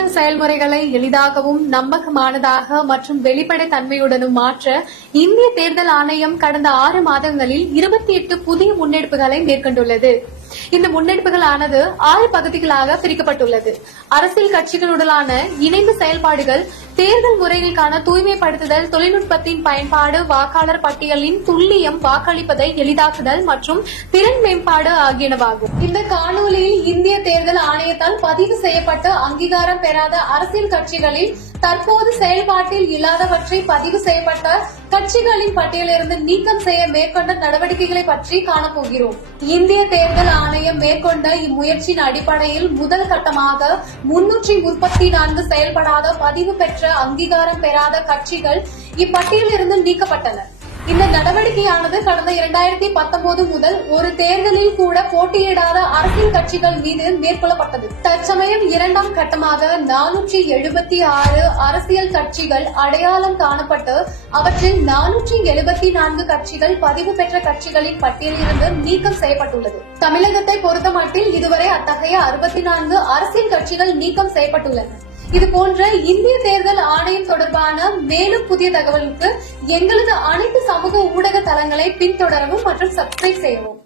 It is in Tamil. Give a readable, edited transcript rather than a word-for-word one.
தேர்தல் செயல்முறைகளை எளிதாகவும் நம்பகமானதாக மற்றும் வெளிப்படைத்தன்மையுடனும் மாற்ற இந்திய தேர்தல் ஆணையம் கடந்த 6 மாதங்களில் 28 புதிய முன்னெடுப்புகளை மேற்கொண்டுள்ளது. இந்த முன்னெடுப்புகளானது 6 பகுதிகளாக பிரிக்கப்பட்டுள்ளது. அரசியல் கட்சிகளுடனான இணைந்த செயல்பாடுகள், தேர்தல் முறைகளுக்கான தூய்மைப்படுத்துதல், தொழில்நுட்பத்தின் பயன்பாடு, வாக்காளர் பட்டியலின் துல்லியம், வாக்களிப்பதை எளிதாக்குதல் மற்றும் திறன் மேம்பாடு ஆகியனவாகும். இந்த காணொலியில் இந்திய தேர்தல் ஆணையத்தால் பதிவு செய்யப்பட்ட அங்கீகாரம் பெறாத அரசியல் கட்சிகளில் தற்போது செயல்பாட்டில் இல்லாதவற்றை பதிவு செய்யப்பட்ட கட்சிகளின் பட்டியலிருந்து நீக்கம் செய்ய மேற்கொண்ட நடவடிக்கைகளை பற்றி காணப்போகிறோம். இந்திய தேர்தல் ஆணையம் மேற்கொண்ட இம்முயற்சியின் அடிப்படையில் முதல் கட்டமாக 334 செயல்படாத பதிவு பெற்ற அங்கீகாரம் பெறாத கட்சிகள் இப்பட்டியலிருந்து நீக்கப்பட்டன. இந்த நடவடிக்கையானது கடந்த 2019 முதல் ஒரு தேர்தலில் கூட போட்டியிடாத அரசியல் கட்சிகள் மீது மேற்கொள்ளப்பட்டது. தற்சமயம் 2ஆம் கட்டமாக 476 அரசியல் கட்சிகள் அடையாளம் காணப்பட்டு அவற்றில் 474 கட்சிகள் பதிவு பெற்ற கட்சிகளின் பட்டியலிலிருந்து நீக்கம் செய்யப்பட்டுள்ளது. தமிழகத்தை பொறுத்தமட்டில் இதுவரை அத்தகைய 64 அரசியல் கட்சிகள் நீக்கம் செய்யப்பட்டுள்ளன. இது போன்ற இந்திய தேர்தல் ஆணையம் தொடர்பான மேலும் புதிய தகவலுக்கு எங்களது அனைத்து சமூக ஊடக தளங்களை பின்தொடரவும் மற்றும் சப்ஸ்கிரைப் செய்யவும்.